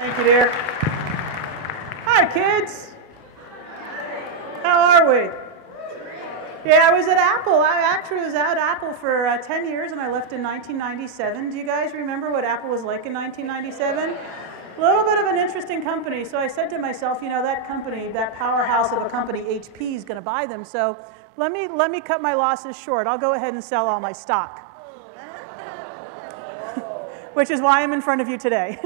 Thank you, dear. Hi, kids. How are we? Yeah, I was at Apple. I actually was at Apple for 10 years, and I left in 1997. Do you guys remember what Apple was like in 1997? A little bit of an interesting company. So I said to myself, you know, that company, that powerhouse of a company, HP, is going to buy them. So let me cut my losses short. I'll go ahead and sell all my stock, which is why I'm in front of you today.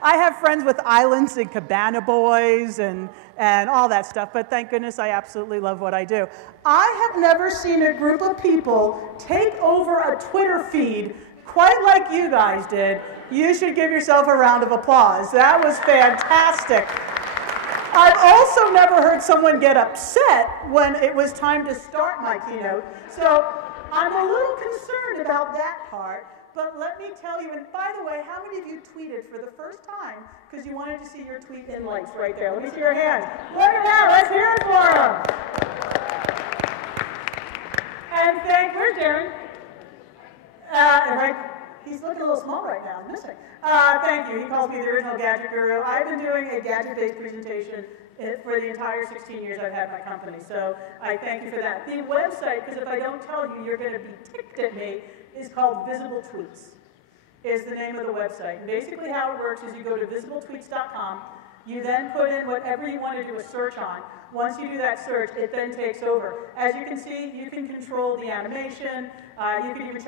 I have friends with islands and Cabana Boys and all that stuff, but thank goodness I absolutely love what I do. I have never seen a group of people take over a Twitter feed quite like you guys did. You should give yourself a round of applause. That was fantastic. I've also never heard someone get upset when it was time to start my keynote, so I'm a little concerned about that part. But let me tell you, and by the way, how many of you tweeted for the first time because you wanted to see your tweet in likes right there? Let me see your hands. Look at that, let's hear it for them. And where's Darren? Right, he's looking a little small right now, I'm missing. Thank you, he calls me the original gadget guru. I've been doing a gadget-based presentation for the entire 16 years I've had my company, so I thank you for that. The website, because if I don't tell you, you're going to be ticked at me, is called Visible Tweets, is the name of the website. And basically how it works is you go to visibletweets.com, you then put in whatever you want to do a search on. Once you do that search, it then takes over. As you can see, you can control the animation, you can even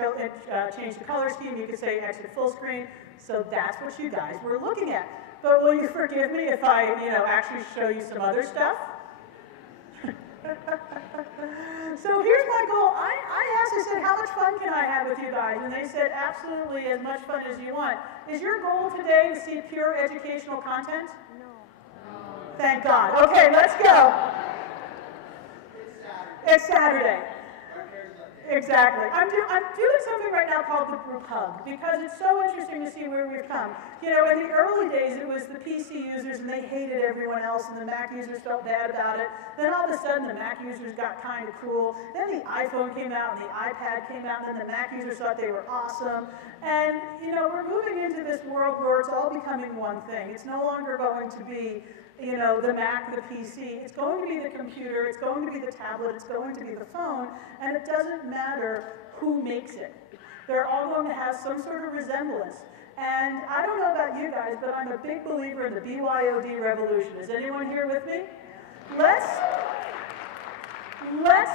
change the color scheme, you can say exit full screen, so that's what you guys were looking at. But will you forgive me if I, actually show you some other stuff? So here's my goal. I asked, I said, how much fun can I have with you guys? And they said, absolutely as much fun as you want. Is your goal today to see pure educational content? No. Thank God. Okay, let's go. It's Saturday. Exactly. I'm doing something right now called the group hug because it's so interesting to see where we've come. In the early days, it was the PC users and they hated everyone else and the Mac users felt bad about it. Then all of a sudden, the Mac users got kind of cool. Then the iPhone came out and the iPad came out and then the Mac users thought they were awesome. And, we're moving into this world where it's all becoming one thing. It's no longer going to be the Mac, the PC, it's going to be the computer, it's going to be the tablet, it's going to be the phone, and it doesn't matter who makes it. They're all going to have some sort of resemblance. And I don't know about you guys, but I'm a big believer in the BYOD revolution. Is anyone here with me? Let's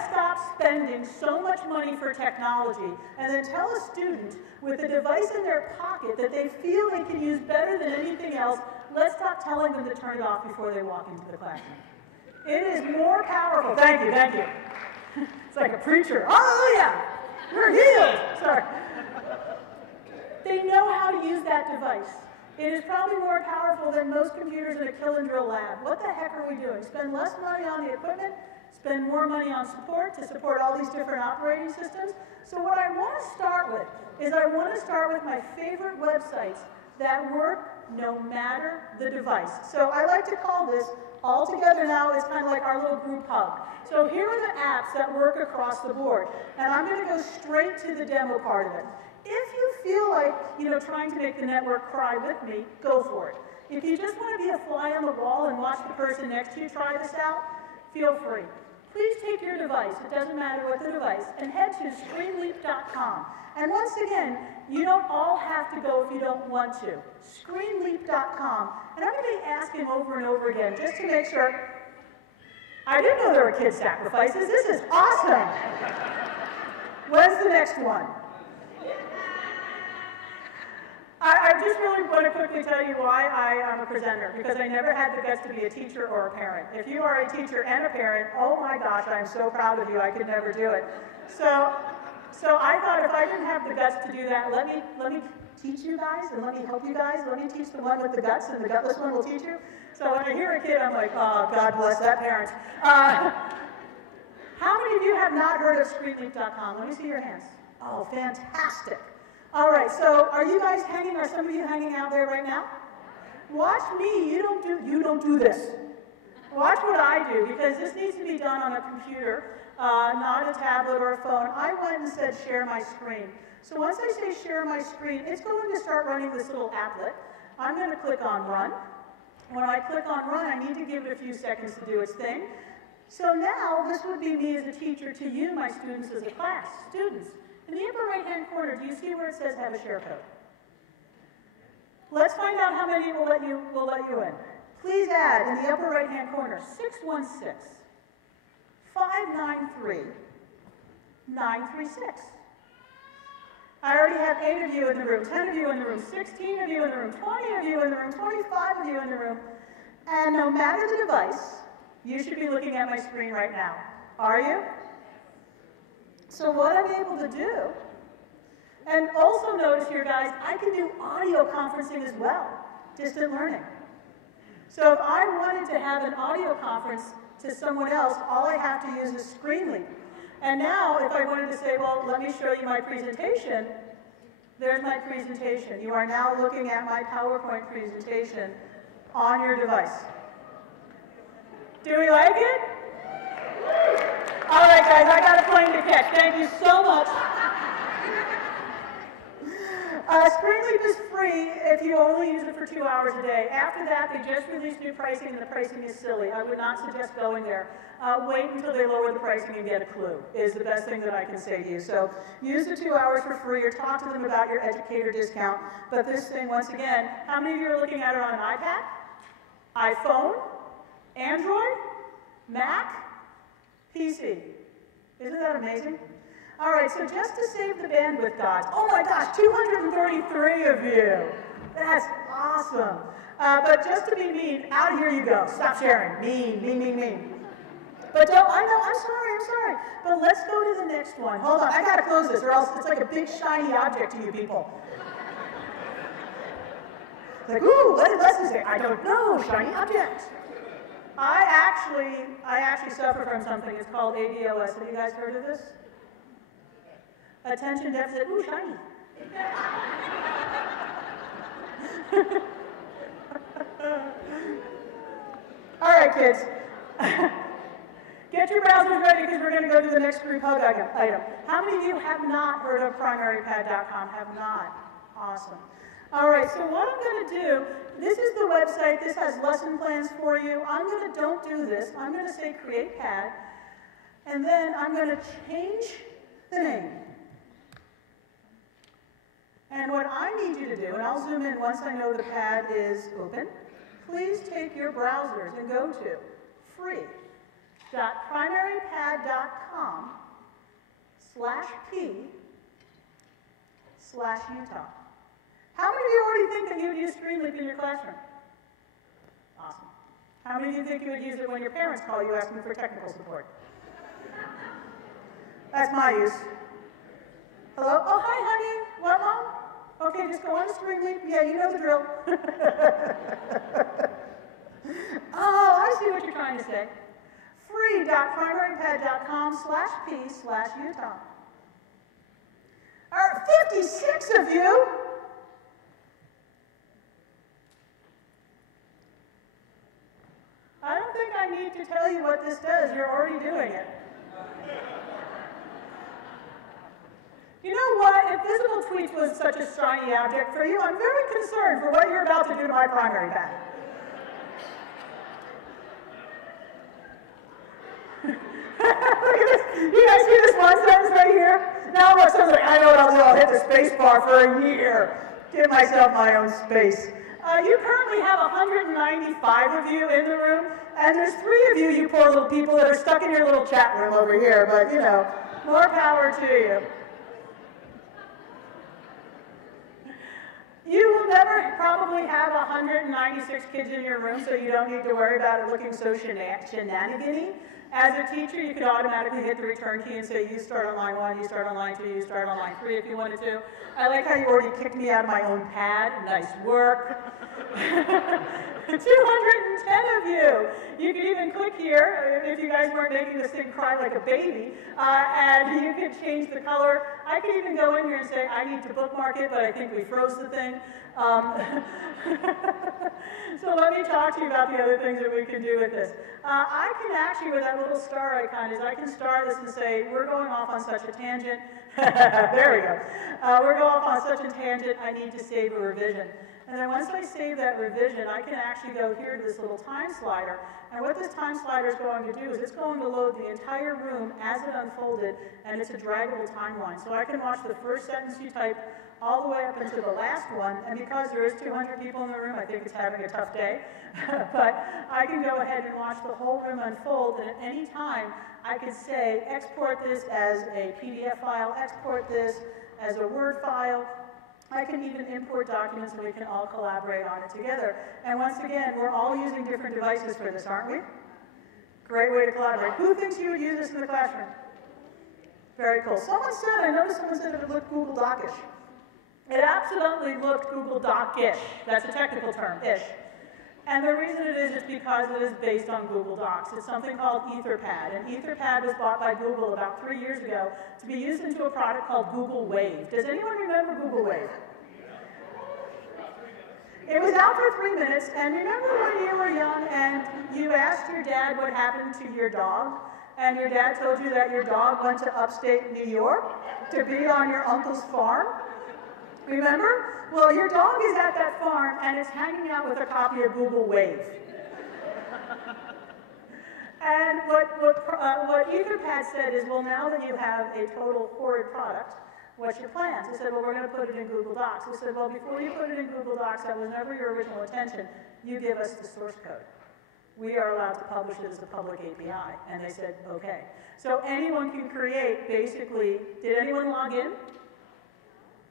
stop spending so much money for technology and then tell a student with a device in their pocket that they feel they can use better than anything else. Let's stop telling them to turn it off before they walk into the classroom. It is more powerful. Thank you, thank you. It's like a preacher. Hallelujah! You're healed! Sorry. They know how to use that device. It is probably more powerful than most computers in a kill and drill lab. What the heck are we doing? Spend less money on the equipment, spend more money on support to support all these different operating systems. So what I want to start with is I want to start with my favorite websites that work no matter the device. So I like to call this, all together now, it's kind of like our little group hug. So here are the apps that work across the board. And I'm going to go straight to the demo part of it. If you feel like, trying to make the network cry with me, go for it. If you just want to be a fly on the wall and watch the person next to you try this out, feel free. Please take your device, it doesn't matter what the device, and head to screenleap.com. And once again, you don't all have to go if you don't want to. Screenleap.com. And I'm going to be asking over and over again just to make sure. I didn't know there were kid sacrifices. This is awesome. When's the next one? I just really want to quickly tell you why I am a presenter, because I never had the guts to be a teacher or a parent. If you are a teacher and a parent, oh my gosh, I'm so proud of you, I could never do it. So I thought if I didn't have the guts to do that, let me teach you guys and let me help you guys. Let me teach the one with the guts and the gutless one will teach you. So when I hear a kid, I'm like, oh, God bless that parent. How many of you have not heard of screenleap.com? Let me see your hands. Oh, fantastic. All right, so are you guys hanging, are some of you hanging out there right now? Watch me, you don't do this. Watch what I do, because this needs to be done on a computer, not a tablet or a phone. I went and said share my screen. So once I say share my screen, it's going to start running this little applet. I'm going to click on Run. When I click on Run, I need to give it a few seconds to do its thing. So now, this would be me as a teacher to you, my students, as a class. Students, in the upper right-hand corner, do you see where it says Have a Share Code? Let's find out how many will let you in. Please add, in the upper right-hand corner, 616-593-936. I already have 8 of you in the room, 10 of you in the room, 16 of you in the room, 20 of you in the room, 25 of you in the room. And no matter the device, you should be looking at my screen right now. Are you? So what I'm able to do, and also notice here, guys, I can do audio conferencing as well, distant learning. So if I wanted to have an audio conference to someone else, all I have to use is ScreenLeap. And now, if I wanted to say, well, let me show you my presentation, there's my presentation. You are now looking at my PowerPoint presentation on your device. Do we like it? All right, guys, I got a plane to catch. Thank you so much. ScreenLeap is free if you only use it for 2 hours a day. After that, they just released new pricing, and the pricing is silly. I would not suggest going there. Wait until they lower the pricing and get a clue, is the best thing that I can say to you. So use the 2 hours for free, or talk to them about your educator discount. But this thing, once again, how many of you are looking at it on an iPad, iPhone, Android, Mac, PC? Isn't that amazing? All right, so just to save the bandwidth, gods, oh my gosh, 233 of you. That's awesome. But just to be mean, out of here you go. Stop sharing. Mean. But don't, I know, I'm sorry. But let's go to the next one. Hold on, I gotta close this, or else it's like a big shiny object to you people. It's like, ooh, what did Leslie say? I don't know, shiny object. I actually suffer from something. It's called ADOS. Have you guys heard of this? Attention deficit, ooh, shiny. All right, kids. Get your browsers ready, because we're going to go to the next group hug item. How many of you have not heard of primarypad.com? Have not? Awesome. All right, so what I'm going to do, this is the website. This has lesson plans for you. Don't do this. I'm going to say create pad, and then I'm going to change the name. And what I need you to do, and I'll zoom in once I know the pad is open, please take your browsers and go to free.primarypad.com/p/Utah. How many of you already think that you would use ScreenLeap in your classroom? Awesome. How many of you think you would use it when your parents call you asking for technical support? That's my use. Hello? Oh, hi, honey. What, Mom? Okay, just go on to ScreenLeap. Yeah, you know the drill. Oh, I see what you're trying to say. free.primarypad.com/p/Utah. All right, 56 of you. I don't think I need to tell you what this does. You're already doing it. You know what? If Visible Tweets was such a shiny object for you, I'm very concerned for what you're about to do to my primary pad. Look at this. You guys see this one sentence right here? Now look, someone's like, I know what I'll do. I'll hit the space bar for a year. Give myself my own space. You currently have 195 of you in the room, and there's 3 of you, you poor little people, that are stuck in your little chat room over here, but you know, more power to you. You will never probably have 196 kids in your room, so you don't need to worry about it looking so shenanigan-y. As a teacher, you could automatically hit the return key and say, you start on line 1, you start on line 2, you start on line 3 if you wanted to. I like how you already kicked me out of my own pad. Nice work. 210 of you. You could even click here, if you guys weren't making this thing cry like a baby, and you could change the color. I could even go in here and say, I need to bookmark it, but I think we froze the thing. So let me talk to you about the other things that we can do with this. I can actually, with that little star icon, I can start this and say, we're going off on such a tangent. There we go. We're going off on such a tangent, I need to save a revision. And then once I save that revision, I can actually go here to this little time slider. And what this time slider is going to do is it's going to load the entire room as it unfolded, and it's a draggable timeline. So I can watch the first sentence you type all the way up into the last one, and because there is 200 people in the room, I think it's having a tough day. But I can go ahead and watch the whole room unfold, and at any time, I can say, export this as a PDF file, export this as a Word file. I can even import documents and we can all collaborate on it together. And once again, we're all using different devices for this, aren't we? Great way to collaborate. Who thinks you would use this in the classroom? Very cool. I noticed someone said it looked Google Doc-ish. It absolutely looked Google Doc-ish. That's a technical term, ish. And the reason it is because it is based on Google Docs. It's something called Etherpad. And Etherpad was bought by Google about 3 years ago to be used into a product called Google Wave. Does anyone remember Google Wave? It was out for 3 minutes, and remember when you were young and you asked your dad what happened to your dog? And your dad told you that your dog went to upstate New York to be on your uncle's farm? Remember? Well, your dog is at that farm, and it's hanging out with a copy of Google Wave. And what Etherpad said is, well, now that you have a total horrid product, what's your plans? They said, well, we're going to put it in Google Docs. We said, well, before you put it in Google Docs, that was never your original intention. You give us the source code. We are allowed to publish it as a public API. And they said, okay. So anyone can create, basically, did anyone log in?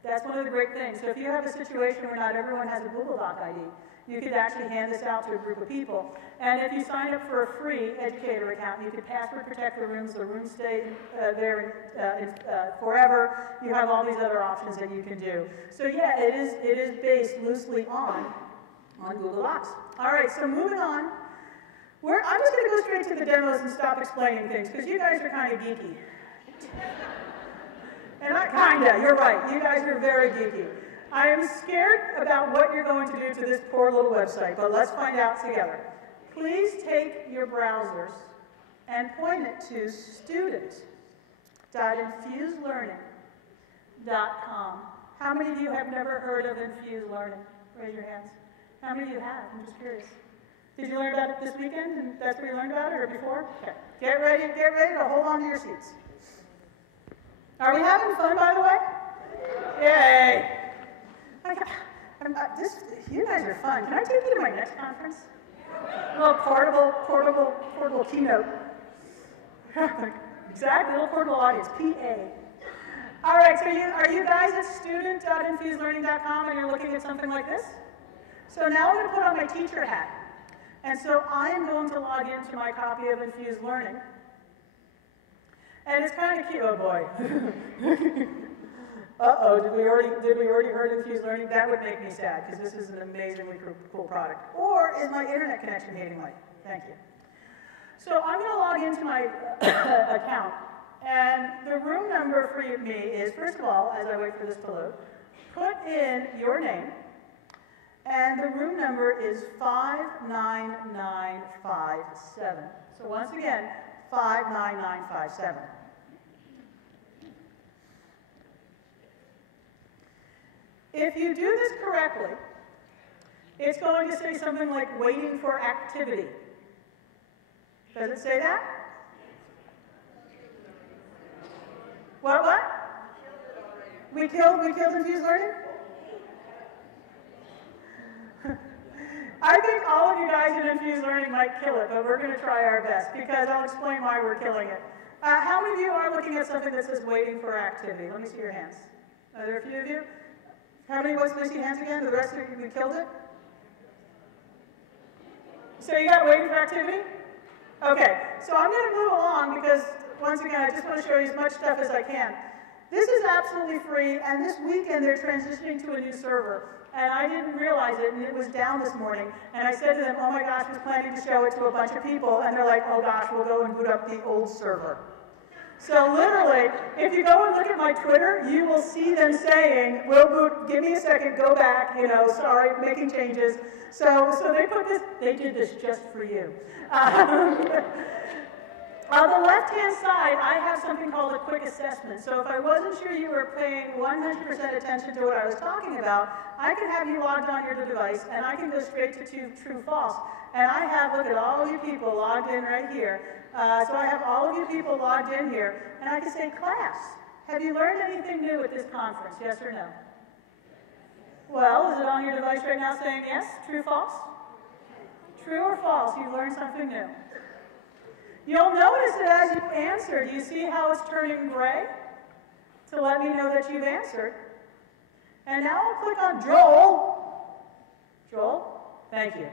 That's one of the great things. So if you have a situation where not everyone has a Google Doc ID, you could actually hand this out to a group of people. And if you sign up for a free educator account, you can password protect the rooms stay there forever. You have all these other options that you can do. So yeah, it is based loosely on Google Docs. All right, so moving on. I'm just going to go straight to the demos and stop explaining things, because you guys are kind of geeky. And not kinda, you're right. You guys are very geeky. I am scared about what you're going to do to this poor little website, but let's find out together. Please take your browsers and point it to student.infuselearning.com. How many of you have never heard of Infuse Learning? Raise your hands. How many of you have? I'm just curious. Did you learn about it this weekend, and that's where you learned about it, or before? Okay. Get ready to hold on to your seats. Are we having fun, by the way? Yay! You guys are fun. Can I take you to my next conference? A little portable keynote. Exactly, little portable audience, PA. All right, so are you guys at student.infuselearning.com and you're looking at something like this? So now I'm going to put on my teacher hat. And so I am going to log into my copy of Infuse Learning. And it's kind of cute, oh boy. Uh-oh, did we already heard Infuse Learning? That would make me sad, because this is an amazingly cool product. Or is my internet connection hating light? Thank you. So I'm going to log into my account, and the room number for me is, first of all, as I wait for this to load, put in your name, and the room number is 59957. So once again, 59957. If you do this correctly, it's going to say something like waiting for activity. Does it say that? What? We killed Infuse Learning? I think all of you guys in Infuse Learning might kill it, but we're going to try our best, because I'll explain why we're killing it. How many of you are looking at something that says waiting for activity? Let me see your hands. Are there a few of you? How many was missing hands again? The rest of you, we killed it? So you got waiting for activity? Okay, so I'm going to move along because, once again, I just want to show you as much stuff as I can. This is absolutely free, and this weekend they're transitioning to a new server. And I didn't realize it, and it was down this morning. And I said to them, oh my gosh, I was planning to show it to a bunch of people. And they're like, oh gosh, we'll go and boot up the old server. So literally, if you go and look at my Twitter, you will see them saying, we'll boot, give me a second, go back, sorry, making changes. So they put this, they did this just for you. On the left-hand side, I have something called a quick assessment. So if I wasn't sure you were paying 100% attention to what I was talking about, I can have you logged on your device, and I can go straight to true, false. And I have, look at all of you people logged in right here. So I have all of you people logged in here, and I can say, class, have you learned anything new at this conference, yes or no? Well, is it on your device right now saying yes, true, false? True or false, you've learned something new. You'll notice that as you answer, do you see how it's turning gray? To let me know that you've answered. And now I'll click on Joel. Joel, thank you.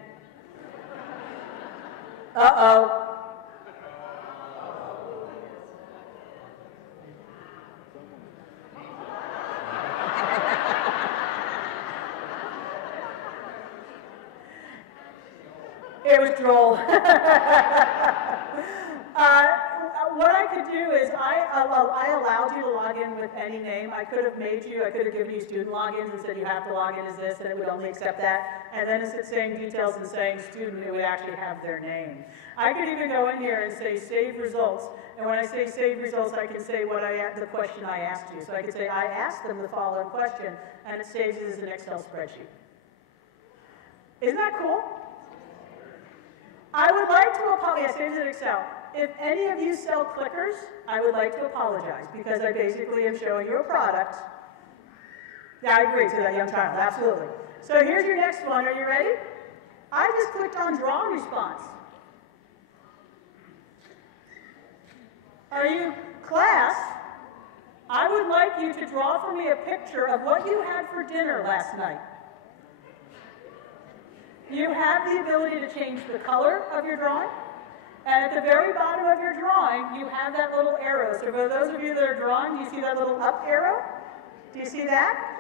Uh-oh. It was Joel. What I could do is I allowed you to log in with any name. I could have made you, I could have given you student logins and said you have to log in as this, and it would only accept that. And then instead of saying details and saying student, it would actually have their name. I could even go in here and say save results. And when I say save results, I can say the question I asked you. So I could say I asked them the following question, and it saves it as an Excel spreadsheet. Isn't that cool? I would like to apologize. Saves it in Excel. If any of you sell clickers, I would like to apologize because I basically am showing you a product. Yeah, I agree to that, young child, absolutely. So here's your next one. Are you ready? I just clicked on draw response. Are you, class? I would like you to draw for me a picture of what you had for dinner last night. You have the ability to change the color of your drawing. And at the very bottom of your drawing, you have that little arrow. So for those of you that are drawing, do you see that little up arrow? Do you see that?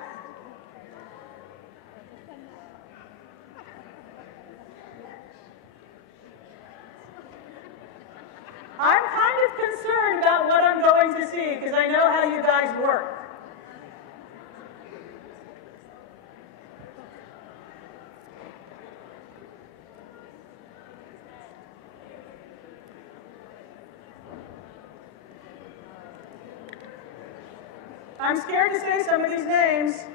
I'm kind of concerned about what I'm going to see because I know how you guys work. I'm scared to say some of these names.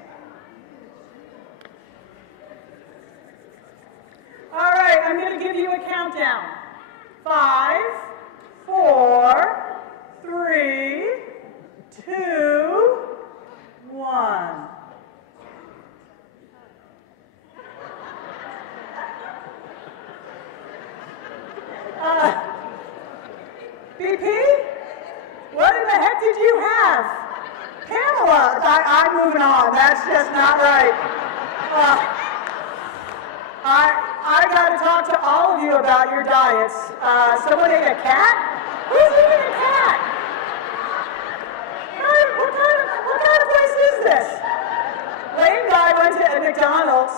All right, I'm going to give you a countdown. 5, 4, 3, 2, 1. BP? What in the heck did you have? Pamela, I'm moving on. That's just not right. I got to talk to all of you about your diets. Someone ate a cat? Who's eating a cat? What kind of place is this? Lane guy went to McDonald's.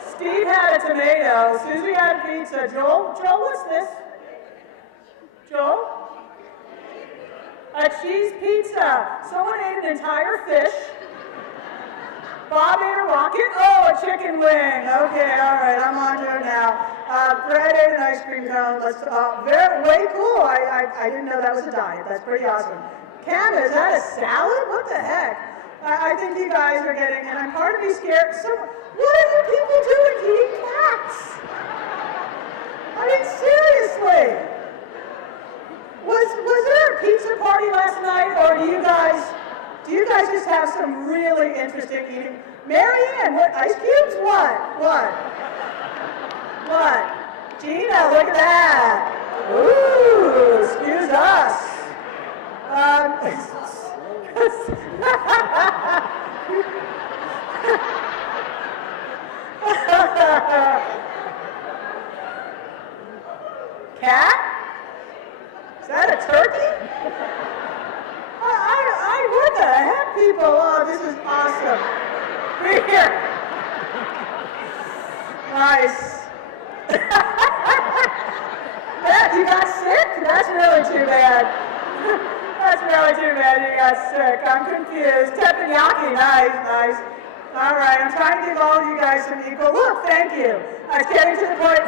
Steve had a tomato. Susie had pizza. Joel, what's this? Joel? A cheese pizza. Someone ate an entire fish. Bob ate a rocket. Oh, a chicken wing. Okay, all right, I'm on to it now. Fred ate an ice cream cone. Way cool. I didn't know that was a diet. That's pretty awesome. Cam, is that a salad? What the heck? I think you guys are getting, and I'm part of me scared. So, what are you people doing eating cats? I mean, seriously. Was there a pizza party last night, or do you guys just have some really interesting eating? Marianne, what, ice cubes? What? Gina, look at that. Ooh, excuse us. Cat? Is that a turkey? What the heck, people? Oh, this is awesome. Be here. Nice. You got sick? That's really too bad. That's really too bad you got sick. I'm confused. Teppanyaki, nice. All right, I'm trying to give all of you guys some equal. Look, thank you. I was getting to the point.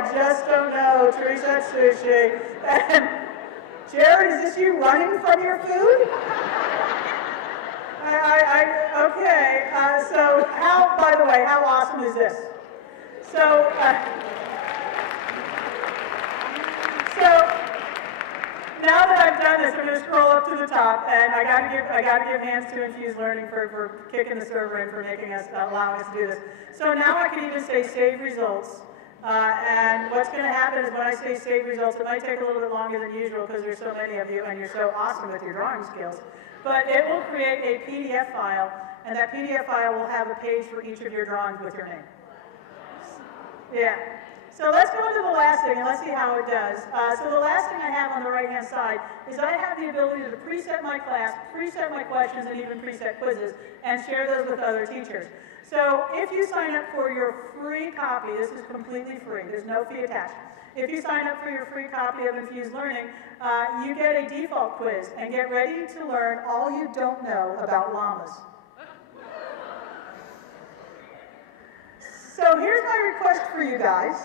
I just don't know. Teresa Sushi. And Jared, is this you running from your food? Okay. So by the way, how awesome is this? So now that I've done this, I'm going to scroll up to the top, and I got to give hands to Infuse Learning for kicking the server in, for allowing us to do this. So now I can even say save results. And what's going to happen is when I say save results, it might take a little bit longer than usual because there's so many of you and you're so awesome with your drawing skills. But it will create a PDF file, and that PDF file will have a page for each of your drawings with your name. Yeah. So let's go into the last thing, and let's see how it does. So the last thing I have on the right-hand side is I have the ability to preset my class, preset my questions, and even preset quizzes, and share those with other teachers. So if you sign up for your free copy, this is completely free, there's no fee attached. If you sign up for your free copy of Infused Learning, you get a default quiz, and get ready to learn all you don't know about llamas. So here's my request for you guys.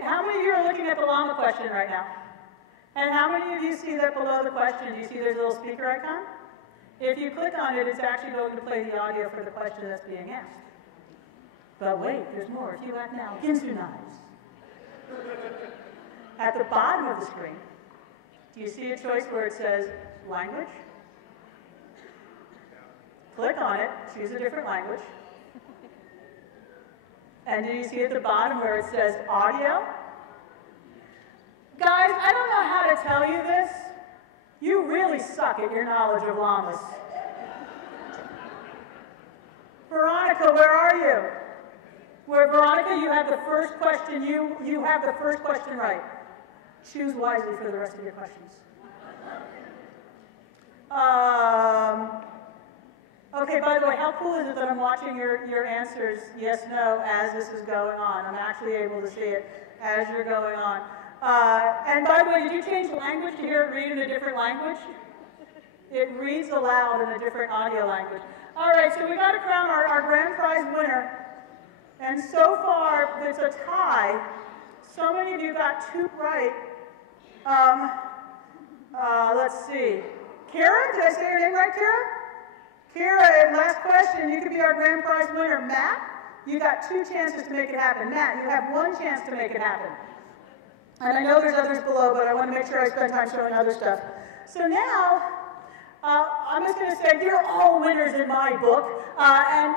How many of you are looking at the llama question right now? And how many of you see that below the question, do you see there's a little speaker icon? If you click on it, it's actually going to play the audio for the question that's being asked. But wait, there's more. If you act now synchronize. At the bottom of the screen, do you see a choice where it says language? Click on it, choose a different language. And do you see at the bottom where it says audio? Guys, I don't know how to tell you this. You really suck at your knowledge of llamas. Veronica, where are you? Veronica, you have the first question. You have the first question right. Choose wisely for the rest of your questions. Okay, by the way, how cool is it that I'm watching your answers, yes, no, as this is going on? I'm actually able to see it as you're going on. And by the way, did you change the language to hear it read in a different language? It reads aloud in a different audio language. All right, so we got to crown our grand prize winner. And so far, it's a tie. So many of you got 2 right. Let's see. Kara, did I say your name right, Kara? Kara, last question, you could be our grand prize winner. Matt, you got 2 chances to make it happen. Matt, you have 1 chance to make it happen. And I know there's others below, but I want to make sure I spend time showing other stuff. So now, I'm just going to say you're all winners in my book. And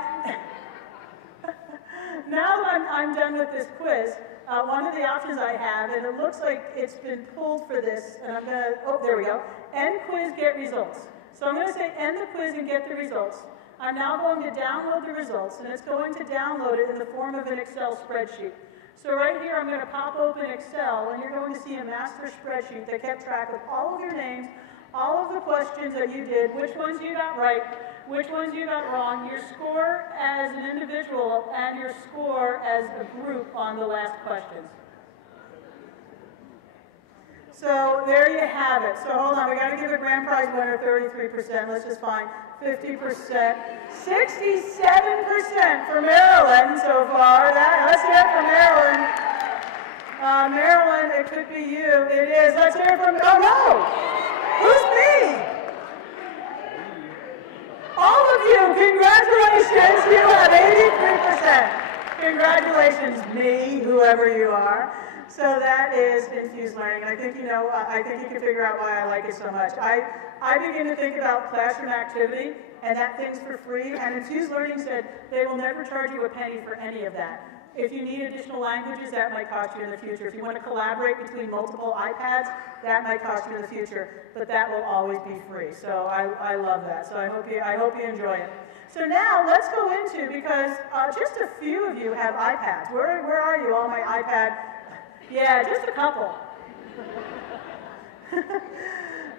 now that I'm done with this quiz, one of the options I have, and it looks like it's been pulled for this, and I'm going to, oh, there we go, end quiz, get results. So I'm going to say end the quiz and get the results. I'm now going to download the results, and it's going to download it in the form of an Excel spreadsheet. So right here, I'm going to pop open Excel, and you're going to see a master spreadsheet that kept track of all of your names, all of the questions that you did, which ones you got right, which ones you got wrong, your score as an individual, and your score as a group on the last questions. So there you have it. So hold on, we got to give the grand prize winner 33%. Let's just find 50%. 67% for Maryland so far. Let's hear it for Maryland. Maryland, it could be you. It is. Let's hear it from, oh no! Who's me? All of you, congratulations. You have 83%. Congratulations, me, whoever you are. So that is Infused Learning. I think, I think you can figure out why I like it so much. I begin to think about classroom activity and that thing's for free, and Infused Learning said they will never charge you a penny for any of that. If you need additional languages, that might cost you in the future. If you want to collaborate between multiple iPads, that might cost you in the future, but that will always be free. So I love that. So I hope you enjoy it. So now let's go into, because just a few of you have iPads. Where are you, all my iPad? Yeah, just a couple.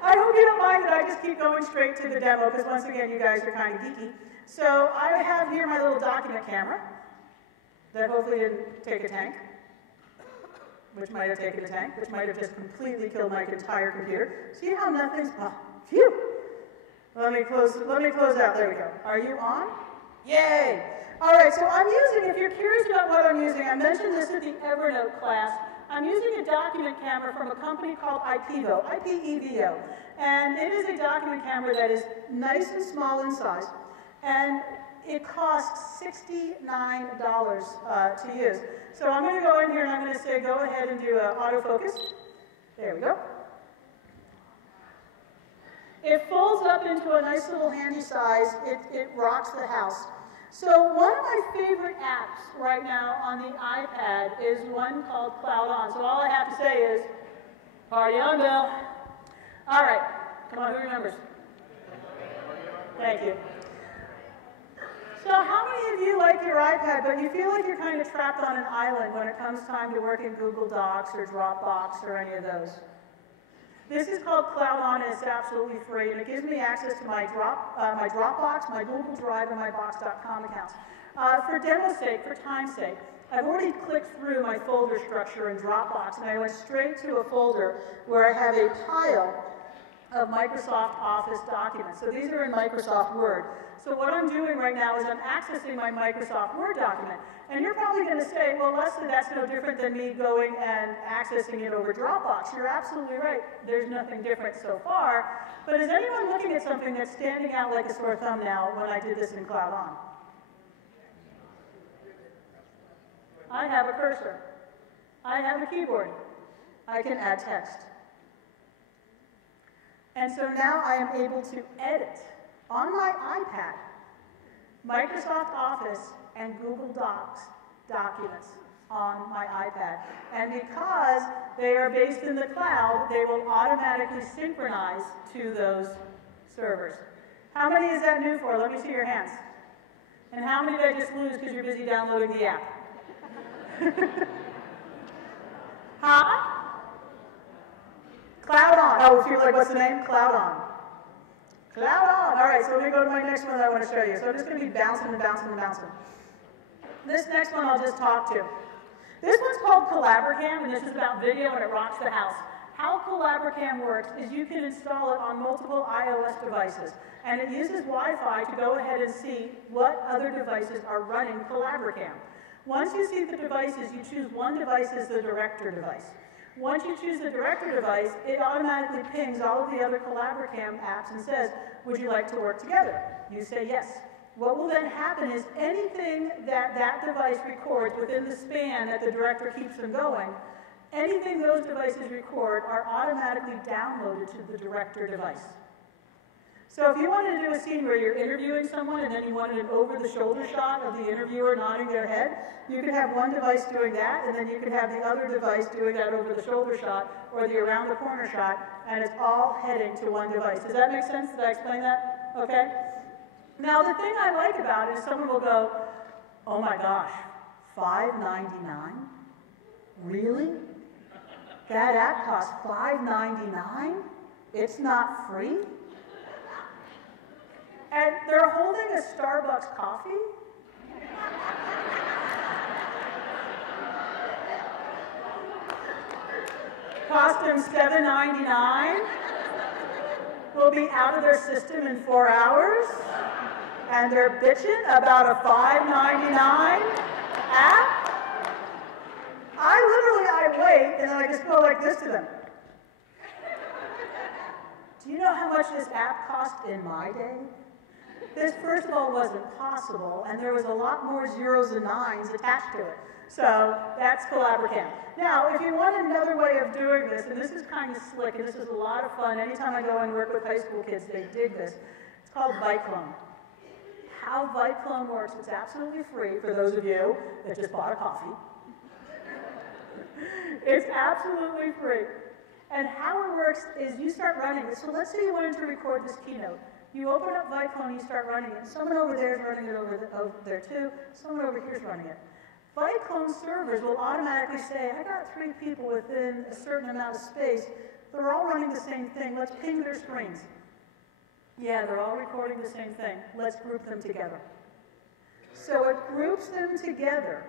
I hope you don't mind that I just keep going straight to the demo, because once again, you guys are kind of geeky. So I have here my little document camera that hopefully didn't take a tank, which might have taken a tank, which might have just completely killed my entire computer. See how nothing's, oh, phew. Let me close out, there we go. Are you on? Yay! All right, so I'm using, if you're curious about what I'm using, I mentioned this at the Evernote class. I'm using a document camera from a company called IPEVO, I-P-E-V-O. And it is a document camera that is nice and small in size. And it costs $69 to use. So I'm going to go in here and I'm going to say, go ahead and do an autofocus. There we go. It folds up into a nice little handy size. It rocks the house. So one of my favorite apps right now on the iPad is one called Cloud On. So all I have to say is, party on, Bill. All right, come on, who remembers? Thank you. So how many of you like your iPad, but you feel like you're kind of trapped on an island when it comes time to work in Google Docs or Dropbox or any of those? This is called Cloud On, and it's absolutely free, and it gives me access to my Dropbox, my Google Drive, and my Box.com accounts. For demo's sake, for time's sake, I've already clicked through my folder structure in Dropbox, and I went straight to a folder where I have a pile of Microsoft Office documents. So these are in Microsoft Word. So what I'm doing right now is I'm accessing my Microsoft Word document. And you're probably going to say, well, Leslie, that's no different than me going and accessing it over Dropbox. You're absolutely right. There's nothing different so far. But is anyone looking at something that's standing out like a sore thumb now when I did this in Cloud On? I have a cursor. I have a keyboard. I can add text. And so now I am able to edit on my iPad Microsoft Office and Google Docs documents on my iPad. And because they are based in the cloud, they will automatically synchronize to those servers. How many is that new for? Let me see your hands. And how many did I just lose because you're busy downloading the app? Huh? Cloud On. Oh, if you're like, what's the name? Cloud On. Cloud On. All right, so let me go to my next one that I want to show you. So I'm just going to be bouncing and bouncing and bouncing. This next one I'll just talk to. This one's called Collaboracam, and this is about video, and it rocks the house. How Collaboracam works is you can install it on multiple iOS devices, and it uses Wi-Fi to go ahead and see what other devices are running Collaboracam. Once you see the devices, you choose one device as the director device. Once you choose the director device, it automatically pings all of the other Collaboracam apps and says, would you like to work together? You say yes. What will then happen is anything that that device records within the span that the director keeps them going, anything those devices record are automatically downloaded to the director device. So if you wanted to do a scene where you're interviewing someone and then you wanted an over-the-shoulder shot of the interviewer nodding their head, you could have one device doing that, and then you could have the other device doing that over-the-shoulder shot or the around-the-corner shot, and it's all heading to one device. Does that make sense? Did I explain that? Okay? Now, the thing I like about it is someone will go, oh my gosh, $5.99? Really? That app costs $5.99? It's not free? And they're holding a Starbucks coffee? Cost them $7.99? Will be out of their system in 4 hours? And they're bitching about a $5.99 app? I wait, and then I just go like this to them. Do you know how much this app cost in my day? This, first of all, wasn't possible, and there was a lot more zeros and nines attached to it. So that's Collaboracam. Now, if you want another way of doing this, and this is kind of slick, and this is a lot of fun. Anytime I go and work with high school kids, they dig this. It's called ViteClone. How ViteClone works, it's absolutely free for those of you that just bought a coffee. It's absolutely free. And how it works is you start running it. So let's say you wanted to record this keynote. You open up ViteClone, you start running it. Someone over there is running it over there too. Someone over here is running it. ViteClone servers will automatically say, I got 3 people within a certain amount of space. They're all running the same thing. Let's ping their screens. Yeah, they're all recording the same thing. Let's group them together. So it groups them together,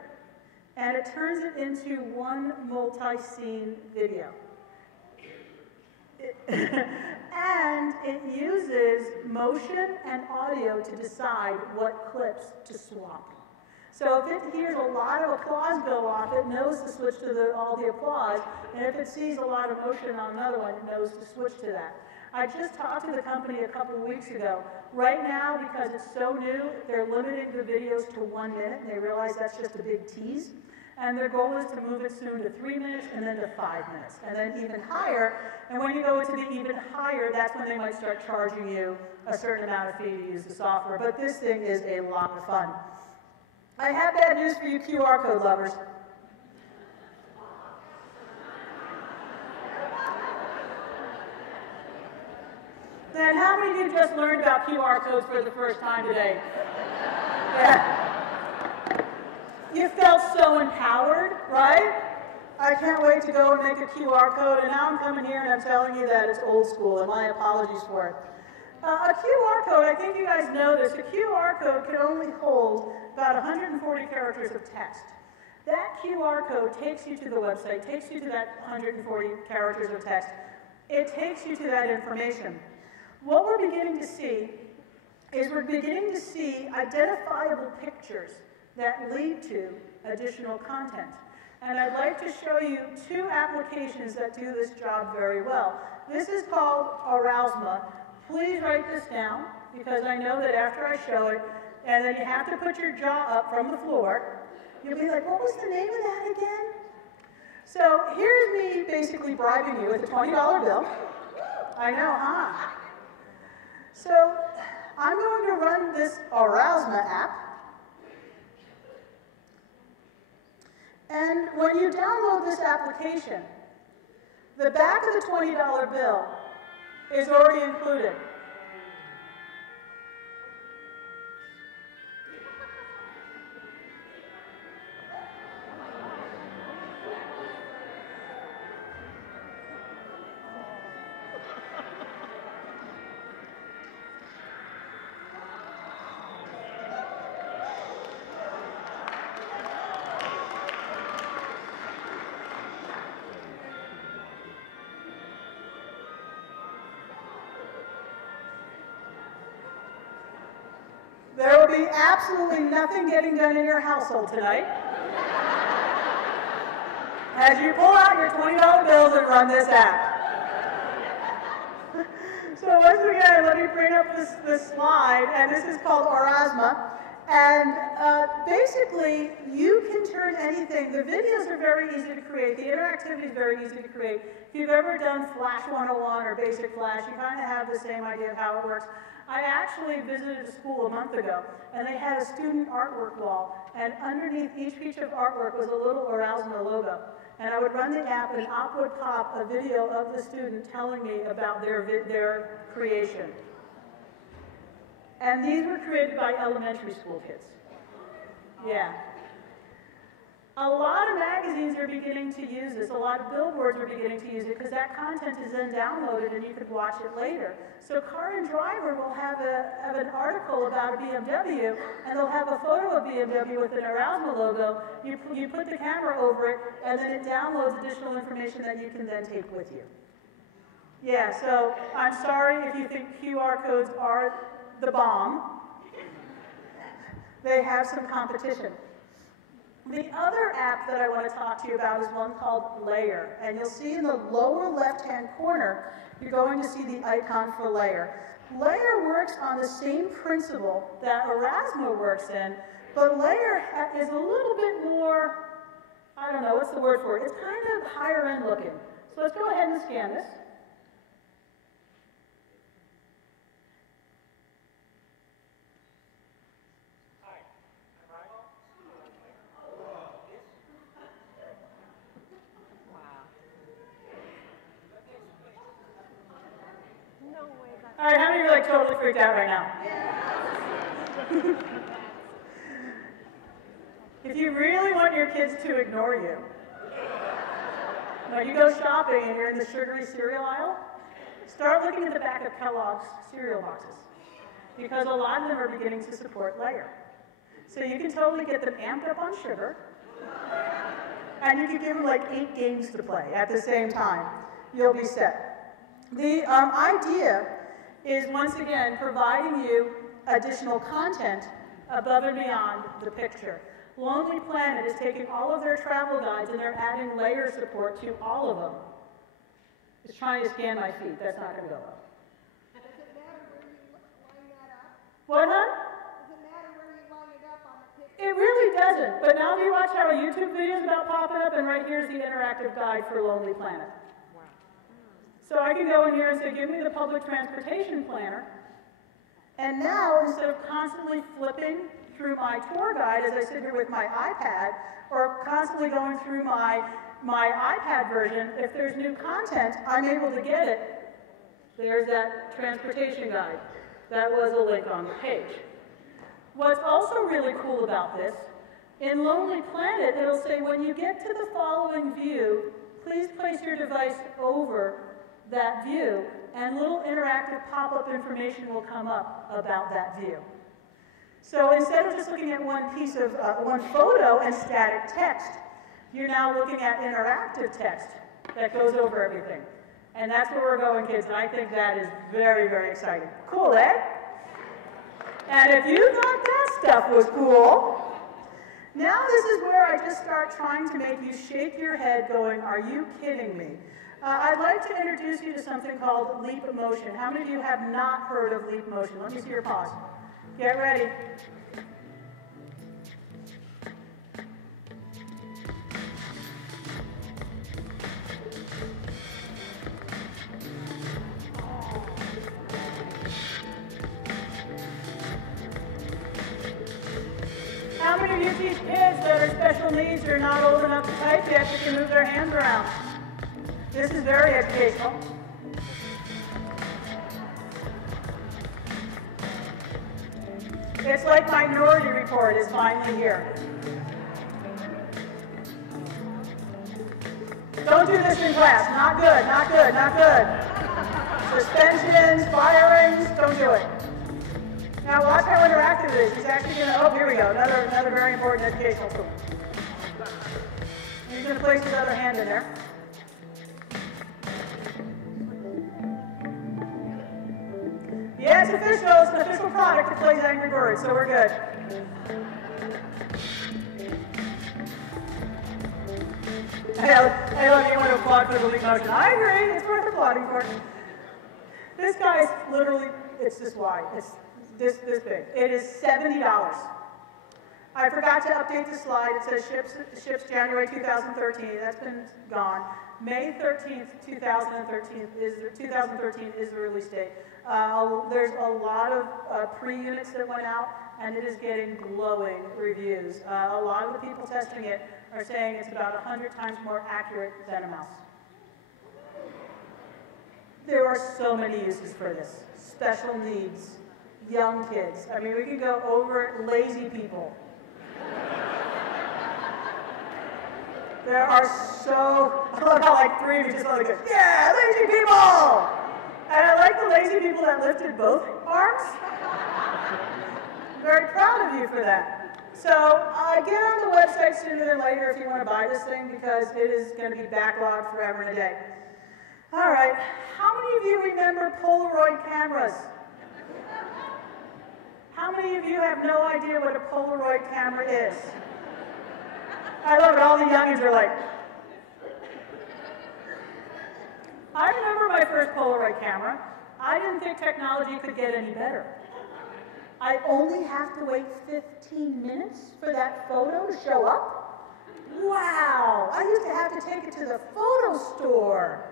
and it turns it into one multi-scene video. And it uses motion and audio to decide what clips to swap. So if it hears a lot of applause go off, it knows to switch to all the applause. And if it sees a lot of motion on another one, it knows to switch to that. I just talked to the company a couple of weeks ago. Right now, because it's so new, they're limiting the videos to 1 minute, and they realize that's just a big tease. And their goal is to move it soon to 3 minutes, and then to 5 minutes, and then even higher. And when you go to the even higher, that's when they might start charging you a certain amount of fee to use the software. But this thing is a lot of fun. I have bad news for you QR code lovers. Then how many of you just learned about QR codes for the first time today? Yeah. You felt so empowered, right? I can't wait to go and make a QR code, and now I'm coming here and I'm telling you that it's old school, and my apologies for it. A QR code, I think you guys know this, a QR code can only hold about 140 characters of text. That QR code takes you to the website, takes you to that 140 characters of text. It takes you to that information. What we're beginning to see is we're beginning to see identifiable pictures that lead to additional content. And I'd like to show you 2 applications that do this job very well. This is called Arousma. Please write this down, because I know that after I show it, and then you have to put your jaw up from the floor, you'll be like, what was the name of that again? So here's me basically bribing you with a $20 bill. I know, huh? So I'm going to run this Arousma app. And when you download this application, the back of the $20 bill is already included. There will be absolutely nothing getting done in your household tonight as you pull out your $20 bills and run this app. So once again, let me bring up this slide, and this is called Arousma. And basically, you can turn anything. The videos are very easy to create. The interactivity is very easy to create. If you've ever done Flash 101 or Basic Flash, you kind of have the same idea of how it works. I actually visited a school a month ago, and they had a student artwork wall, and underneath each piece of artwork was a little Arousma logo. And I would run the app, and up would pop a video of the student telling me about their creation. And these were created by elementary school kids. Yeah. A lot of magazines are beginning to use this. A lot of billboards are beginning to use it because that content is then downloaded and you could watch it later. So Car and Driver will have an article about a BMW, and they'll have a photo of BMW with an Arousma logo. You put the camera over it, and then it downloads additional information that you can then take with you. Yeah, so I'm sorry if you think QR codes are the bomb. They have some competition. The other app that I want to talk to you about is one called Layer. And you'll see in the lower left-hand corner, you're going to see the icon for Layer. Layer works on the same principle that Arousma works in, but Layer is a little bit more, I don't know, what's the word for it? It's kind of higher end looking. So let's go ahead and scan this. All right, how many of you are like totally freaked out right now? If you really want your kids to ignore you, when you go shopping and you're in the sugary cereal aisle, start looking at the back of Kellogg's cereal boxes, because a lot of them are beginning to support Layer. So you can totally get them amped up on sugar, and you can give them like 8 games to play at the same time. You'll be set. The idea is, once again, providing you additional content above and beyond the picture. Lonely Planet is taking all of their travel guides and they're adding layer support to all of them. It's trying to scan my feet. That's not going to go well. Does it matter where you line that up? What, huh? Does it matter where you line it up on the picture? It really doesn't. But now if you watch our YouTube videos about popping up, and right here's the interactive guide for Lonely Planet. Wow. So I can go in here and say, give me the public transportation planner. And now, instead of constantly flipping through my tour guide as I sit here with my iPad, or constantly going through my iPad version, if there's new content, I'm able to get it. There's that transportation guide. That was a link on the page. What's also really cool about this, in Lonely Planet, it'll say, when you get to the following view, please place your device over that view, and little interactive pop-up information will come up about that view. So instead of just looking at one piece of, one photo and static text, you're now looking at interactive text that goes over everything. And that's where we're going, kids, and I think that is very, very exciting. Cool, eh? And if you thought that stuff was cool, now this is where I just start trying to make you shake your head going, are you kidding me? I'd like to introduce you to something called Leap Motion. How many of you have not heard of Leap Motion? Let me see your paws. Get ready. How many of you teach kids that are special needs or not old enough to type yet that can move their hands around? This is very educational. It's like Minority Report is finally here. Don't do this in class. Not good, not good, not good. Suspensions, firings, don't do it. Now watch how interactive it is. He's actually going to, oh, here we go, another very important educational tool. He's going to place his other hand in there. Yeah, it's official. It's an official product that plays Angry Birds, so we're good. I love you want to applaud for the Leap Motion. I agree. It's worth applauding for. This guy is literally, it's this wide. It's this big. It is $70. I forgot to update the slide. It says ships January 2013. That's been gone. May 13th, 2013 is the release date. There's a lot of pre-units that went out, and it is getting glowing reviews. A lot of the people testing it are saying it's about 100 times more accurate than a mouse. There are so many uses for this. Special needs, young kids. I mean, we can go over lazy people. There are so, I love how like three of you just like, yeah, lazy people! And I like the lazy people that lifted both arms. I'm very proud of you for that. So get on the website sooner than later if you want to buy this thing, because it is going to be backlogged forever and a day. All right, how many of you remember Polaroid cameras? How many of you have no idea what a Polaroid camera is? I love it, all the youngins are like. I remember my first Polaroid camera. I didn't think technology could get any better. I only have to wait 15 minutes for that photo to show up? Wow, I used to have to take it to the photo store.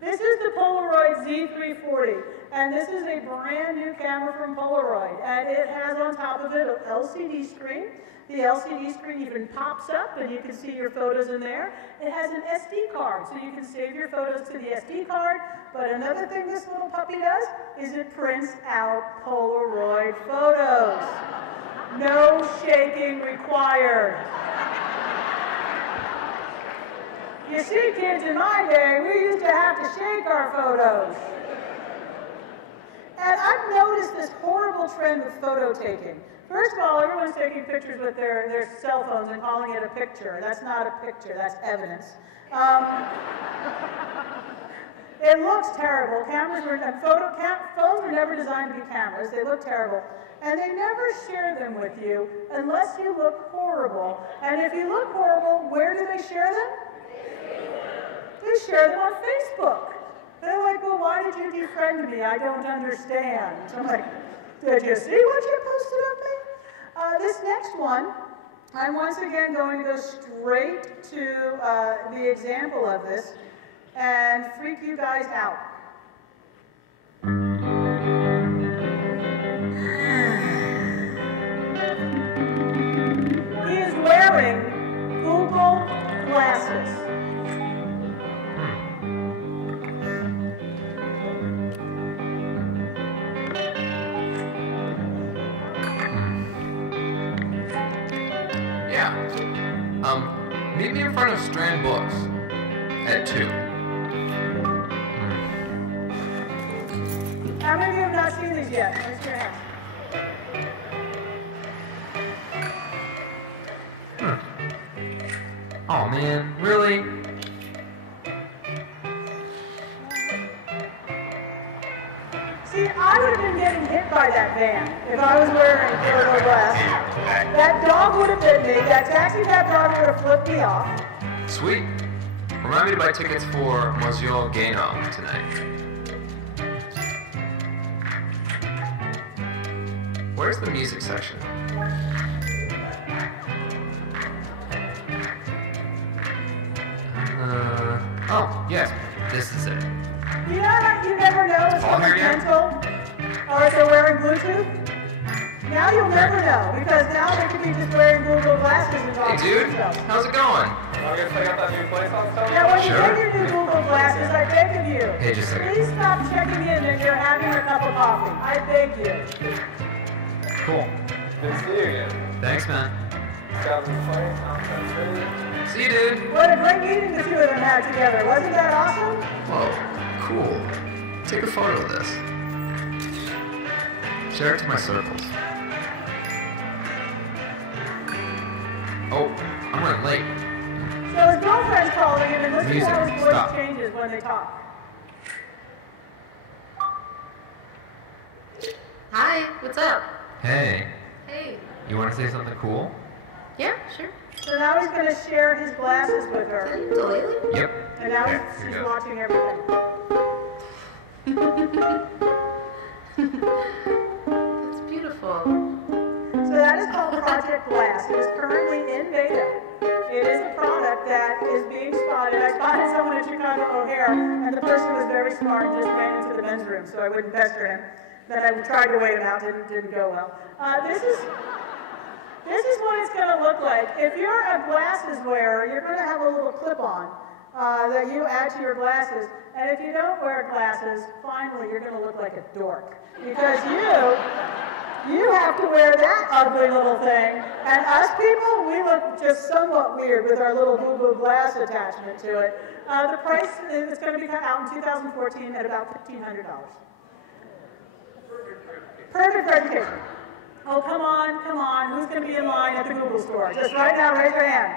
This is the Polaroid Z340, and this is a brand new camera from Polaroid, and it has on top of it an LCD screen. The LCD screen even pops up, and you can see your photos in there. It has an SD card, so you can save your photos to the SD card, but another thing this little puppy does is it prints out Polaroid photos. No shaking required. You see, kids, in my day, we used to have to shake our photos. And I've noticed this horrible trend with photo taking. First of all, everyone's taking pictures with their cell phones and calling it a picture. That's not a picture, that's evidence. It looks terrible. Phones were never designed to be cameras. They look terrible. And they never share them with you unless you look horrible. And if you look horrible, where do they share them? They share them on Facebook. They're like, well, why did you defriend me? I don't understand. So I'm like, did you see what you posted of me? This next one, I'm once again going to go straight to the example of this and freak you guys out. He is wearing Google glasses. Meet me in front of Strand Books at 2. How many of you have not seen these yet? Raise your hand. Oh man, really? See, I would have been getting hit by that van if I was wearing Google glasses. That dog would have bit me. That taxi cab driver would have flipped me off. Sweet. Remind me to buy tickets for Monsieur Keynote tonight. Where's the music section? Oh, yes, this is it. You know what you never know if someone's mental or if they're wearing Bluetooth? Now you'll never know, because now they could be just wearing Google glasses and Hey talking to dude, themselves. how's it going? I'm gonna check out that new place I was telling you. Now when you Sure. take your new Google glasses, I beg of you, Hey, just a second. please stop checking in that you're having a cup of coffee. I beg you. Cool. Good to see you again. Thanks, man. Got this place, nonsense, really. See you, dude. What a great meeting the two of them had together. Wasn't that awesome? Whoa, cool. Take a photo of this. Share it to my circles. Oh, I'm running late. So his girlfriend's calling him and listen to Music, how his voice stop. changes when they talk. Hi, what's up? Hey, Hey. you want to say something cool? Yeah, sure. So now he's going to share his glasses with Is that her. even delayed? Yep. And now Okay, she's here you go. watching everything. That's beautiful. So that is called Project Glass. It is currently in beta. It is a product that is being spotted. I spotted someone at Chicago O'Hare, and the person was very smart and just ran into the men's room, so I wouldn't pester him. Then I tried to wait him out, didn't go well. This is what it's going to look like. If you're a glasses wearer, you're going to have a little clip-on that you add to your glasses. And if you don't wear glasses, finally, you're going to look like a dork. Because you have to wear that ugly little thing. And us people, we look just somewhat weird with our little Google Glass attachment to it. The price is going to be out in 2014 at about $1,500. Perfect for education. Oh, come on, come on. Who's going to be in line at the Google store? Just right now, raise your hand.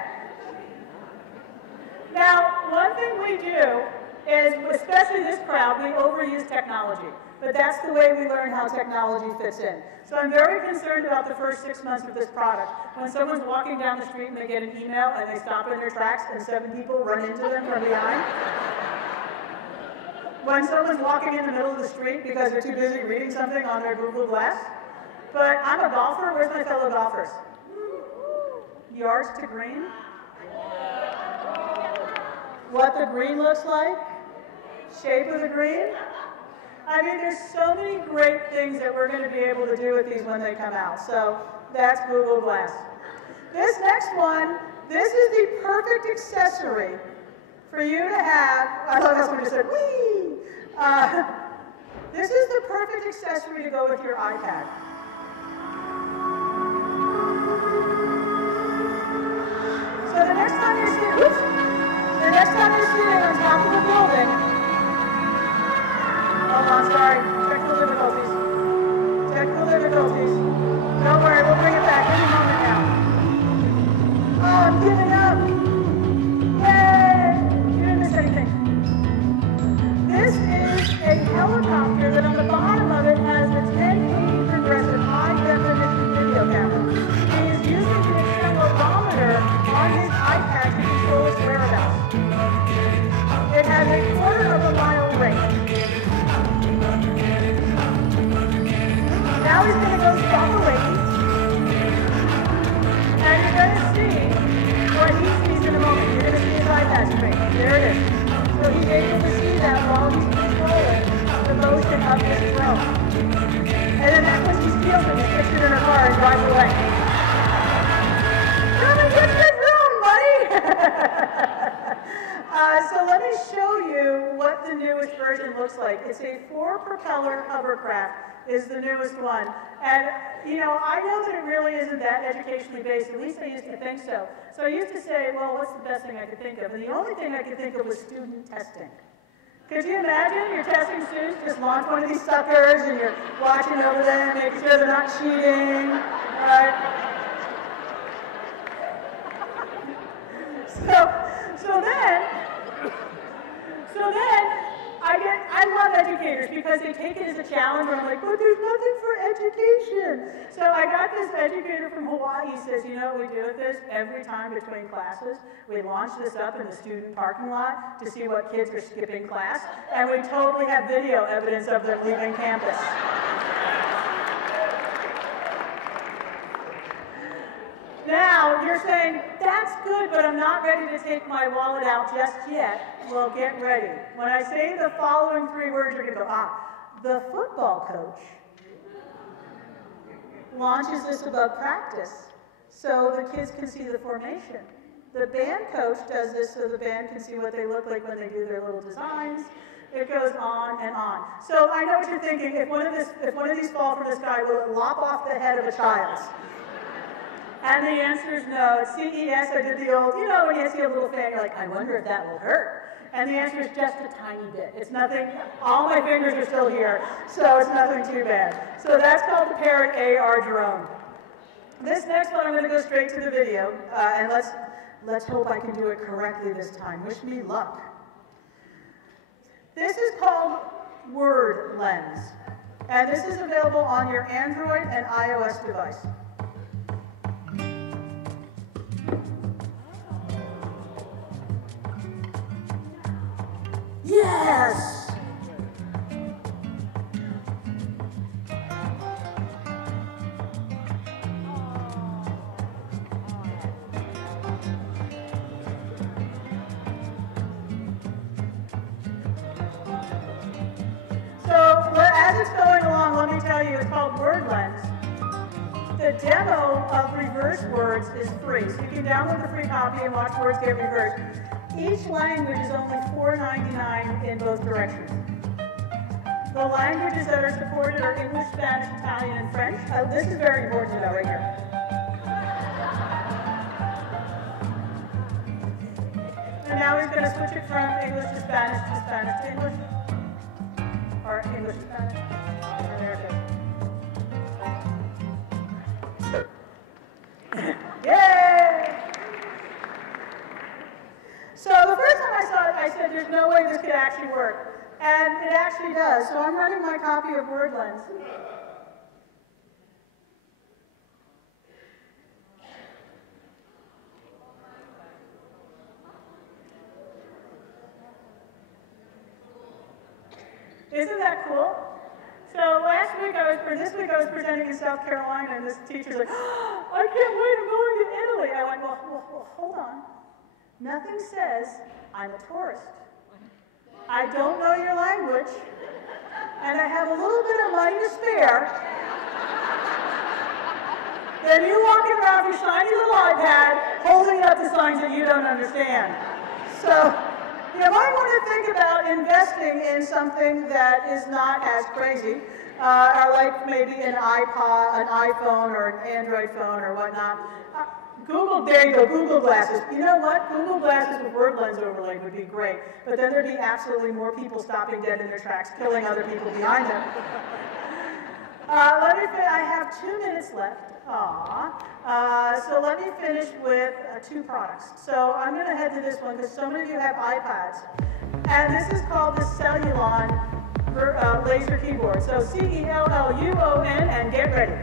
Now, one thing we do is, especially this crowd, we overuse technology. But that's the way we learn how technology fits in. So I'm very concerned about the first 6 months of this product. When someone's walking down the street and they get an email and they stop in their tracks and 7 people run into them from behind. When someone's walking in the middle of the street because they're too busy reading something on their Google Glass. But I'm a golfer. Where's my fellow golfers? Yards to green. What the green looks like. Shape of the green. I mean, there's so many great things that we're going to be able to do with these when they come out. So that's Google Glass. This next one, this is the perfect accessory for you to have. I love how somebody said, whee! This is the perfect accessory to go with your iPad. So the next time you're sitting on top of a building, hold on, sorry, technical difficulties. Technical difficulties. Don't worry, we'll bring it back any moment now. Oh, I'm giving up. Yay! You didn't miss anything. This There it is. So he's able to see that while he's controlling the motion of this drone. And then that's when she steals it, he sticks it in her car and drives away. Come and get the drone, buddy! So let me show you what the newest version looks like. It's a 4-propeller hovercraft is the newest one. And, you know, I know that it really isn't that educationally based. At least I used to think so. So I used to say, well, what's the best thing I could think of? And the only thing I could think of was student testing. Could you imagine you're testing students, just launch one of these suckers and you're watching over them, making sure they're not cheating, right? So then I love educators because they take it as a challenge where I'm like, but there's nothing for education. So I got this educator from Hawaii. He says, you know what we do with this? Every time between classes, we launch this up in the student parking lot to see what kids are skipping class, and we totally have video evidence of them leaving campus. Now, you're saying, that's good, but I'm not ready to take my wallet out just yet. Well, get ready. When I say the following 3 words, you're going to go, the football coach launches this above practice so the kids can see the formation. The band coach does this so the band can see what they look like when they do their little designs. It goes on and on. So I know what you're thinking. If one of these fall from the sky, will it lop off the head of a child? And the answer is no. At CES, I did the old, you know, when you see a little fan, you're like, I wonder if that will hurt. And the answer is just a tiny bit. It's nothing, all my fingers are still here, so it's nothing too bad. So that's called the Parrot AR drone. This next one, I'm going to go straight to the video, and let's hope I can do it correctly this time. Wish me luck. This is called Word Lens, and this is available on your Android and iOS device. Yes! So, as it's going along, let me tell you, it's called Word Lens. The demo of reverse words is free, so you can download the free copy and watch words get reversed. Each language is only $4.99 in both directions. The languages that are supported are English, Spanish, Italian, and French. This is very important though, right here. And now he's going to switch it from English to Spanish to English. Or English to Spanish. And there it is. Yay! So the first time I saw it, I said, there's no way this could actually work. And it actually does. So I'm running my copy of Word Lens. Isn't that cool? So this week I was presenting in South Carolina, and this teacher's like, oh, I can't wait, I'm going to Italy. I went, well, hold on. Nothing says I'm a tourist. I don't know your language, and I have a little bit of money to spare. Then you walking around with your shiny little iPad, holding up to signs that you don't understand. So you might want to think about investing in something that is not as crazy, like maybe an iPod, an iPhone, or an Android phone, or whatnot. Google, there you go, Google Glasses. You know what? Google Glasses with Word Lens overlay would be great, but then there'd be absolutely more people stopping dead in their tracks, killing other people behind them. I have 2 minutes left. So let me finish with 2 products. So I'm going to head to this one because so many of you have iPads. And this is called the Cellulon laser keyboard. So C-E-L-L-U-O-N, and get ready.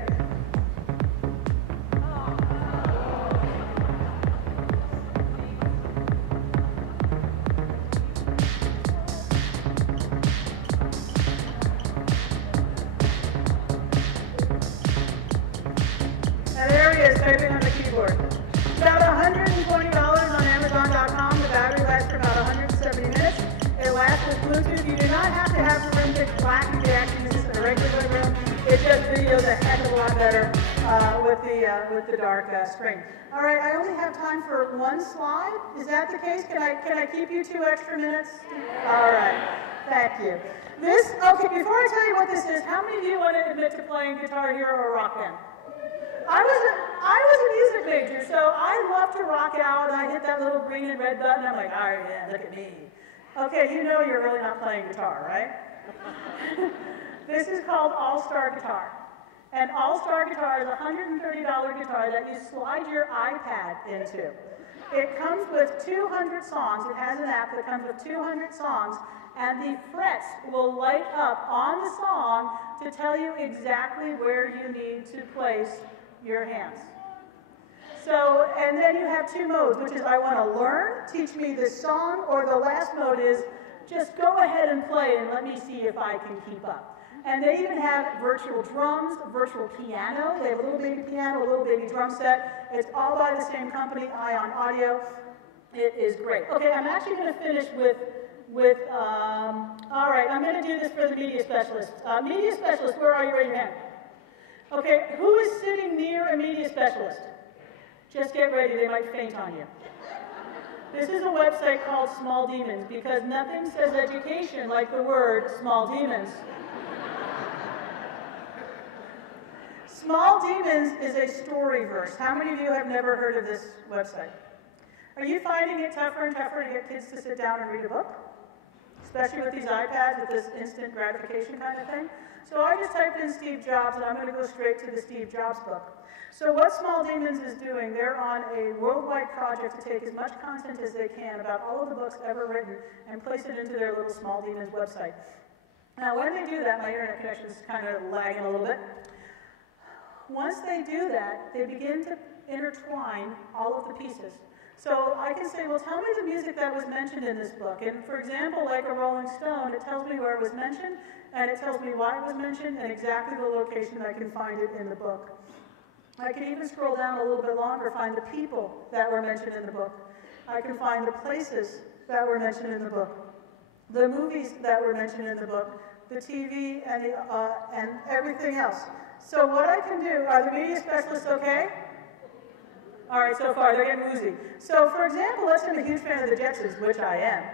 Typing on the keyboard. It's about $120 on Amazon.com. The battery lasts for about 160 Bluetooth. You do not have to have the room pitch black and reaction. This is a regular room. It just videos a heck of a lot better with the dark screen. All right, I only have time for one slide. Is that the case? Can I keep you 2 extra minutes? All right, thank you. Okay, before I tell you what this is, how many of you want to admit to playing Guitar Hero or Rock Band? I was a music major, so I love to rock out, and I hit that little green and red button. I'm like, all right, yeah, look at me. Okay, you know you're really not playing guitar, right? This is called All-Star Guitar. And All-Star Guitar is a $130 guitar that you slide your iPad into. It comes with 200 songs. It has an app that comes with 200 songs, and the frets will light up on the song to tell you exactly where you need to place your hands. So, and then you have 2 modes, which is I want to learn, teach me this song, or the last mode is just go ahead and play and let me see if I can keep up. And they even have virtual drums, virtual piano. They have a little baby piano, a little baby drum set. It's all by the same company, Ion Audio. It is great. Okay, I'm actually going to finish with all right, I'm going to do this for the media specialists. Media specialists, where are you? Raise your hand. Okay, who is sitting near a media specialist? Just get ready, they might faint on you. This is a website called Small Demons because nothing says education like the word Small Demons. Small Demons is a storyverse. How many of you have never heard of this website? Are you finding it tougher and tougher to get kids to sit down and read a book? Especially with these iPads, with this instant gratification kind of thing? So I just typed in Steve Jobs, and I'm going to go straight to the Steve Jobs book. So what Small Demons is doing, they're on a worldwide project to take as much content as they can about all of the books ever written and place it into their little Small Demons website. Now when they do that, my internet connection is kind of lagging a little bit. Once they do that, they begin to intertwine all of the pieces. So I can say, well, tell me the music that was mentioned in this book. And for example, like a Rolling Stone, it tells me where it was mentioned, and it tells me why it was mentioned, and exactly the location I can find it in the book. I can even scroll down a little bit longer, find the people that were mentioned in the book. I can find the places that were mentioned in the book, the movies that were mentioned in the book, the TV, and everything else. So what I can do, are the media specialists okay? All right, so far, they're getting woozy. So for example, let's say I'm a huge fan of the Jetsons, which I am.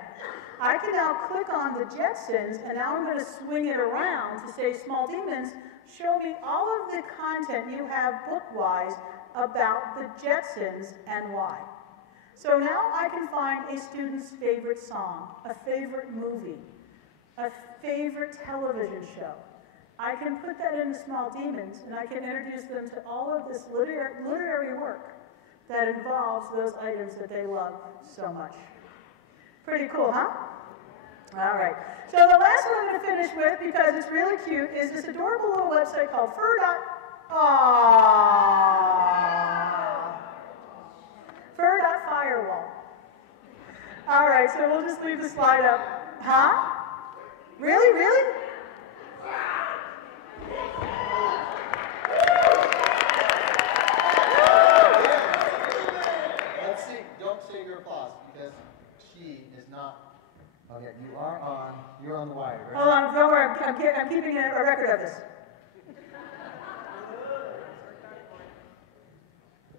I can now click on the Jetsons, and now I'm going to swing it around to say, Small Demons, show me all of the content you have book-wise about the Jetsons and why. So now I can find a student's favorite song, a favorite movie, a favorite television show. I can put that into Small Demons, and I can introduce them to all of this literary work that involves those items that they love so much. Pretty cool, huh? All right. So the last one I'm going to finish with, because it's really cute, is this adorable little website called Fur.Firewall. All right, so we'll just leave the slide up. Huh? Really? Really? Let's see. Don't say your applause because she is not. Okay, you're on the wire, right? Hold on, don't worry, I'm keeping a record of this.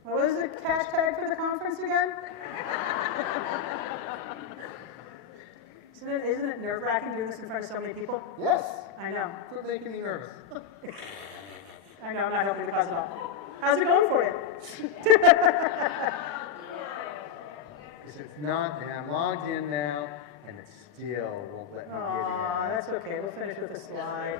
What was the hashtag for the conference again? Isn't it nerve-wracking doing this in front of so many people? Yes. I know. Quit making me nervous. I know, I'm not helping the cause at all. How's it going for you? It's not, and I'm logged in now, and it still won't let me get in. Aw, that's okay. We'll finish with a slide.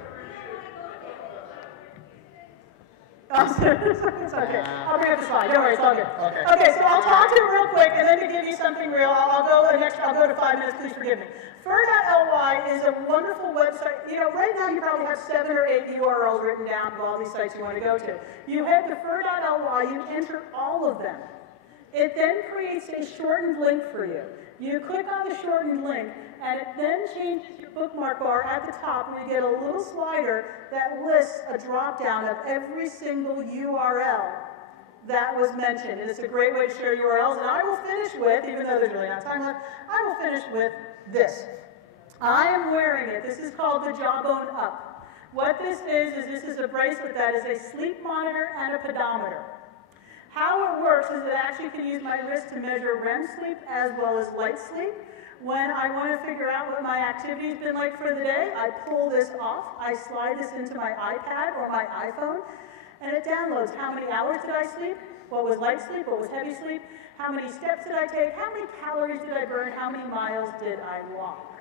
It's okay. I'll bring up the slide. Don't worry, it's all good. Okay, so I'll talk to you real quick, and then to give you something real, I'll go to 5 minutes. Please forgive me. Fur.ly is a wonderful website. You know, right now you probably have 7 or 8 URLs written down of all these sites you want to go to. You head to Fur.ly, you enter all of them. It then creates a shortened link for you. You click on the shortened link, and it then changes your bookmark bar at the top, and you get a little slider that lists a drop-down of every single URL that was mentioned. And it's a great way to share URLs. And I will finish with, even though there's really not time left, I will finish with this. I am wearing it. This is called the Jawbone Up. What this is a bracelet that is a sleep monitor and a pedometer. How it works is it actually can use my wrist to measure REM sleep as well as light sleep. When I want to figure out what my activity's been like for the day, I pull this off, I slide this into my iPad or my iPhone, and it downloads how many hours did I sleep, what was light sleep, what was heavy sleep, how many steps did I take, how many calories did I burn, how many miles did I walk.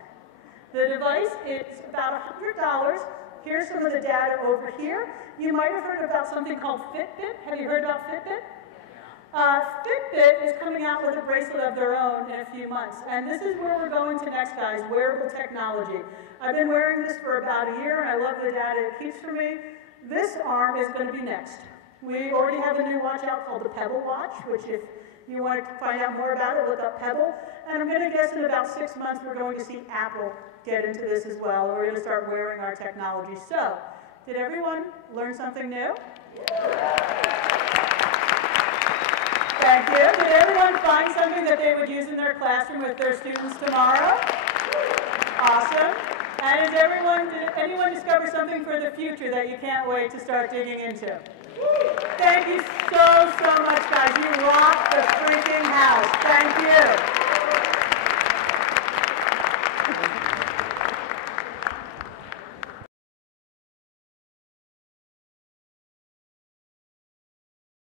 The device is about $100. Here's some of the data over here. You might have heard about something called Fitbit. Have you heard about Fitbit? Fitbit is coming out with a bracelet of their own in a few months. And this is where we're going to next, guys, wearable technology. I've been wearing this for about a year, and I love the data it keeps for me. This arm is going to be next. We already have a new watch out called the Pebble Watch, which if you want to find out more about it, look up Pebble. And I'm going to guess in about 6 months we're going to see Apple get into this as well, and we're going to start wearing our technology. So, did everyone learn something new? Thank you. Did everyone find something that they would use in their classroom with their students tomorrow? Awesome. And did anyone discover something for the future that you can't wait to start digging into? Thank you so much, guys. You rock the freaking house. Thank you.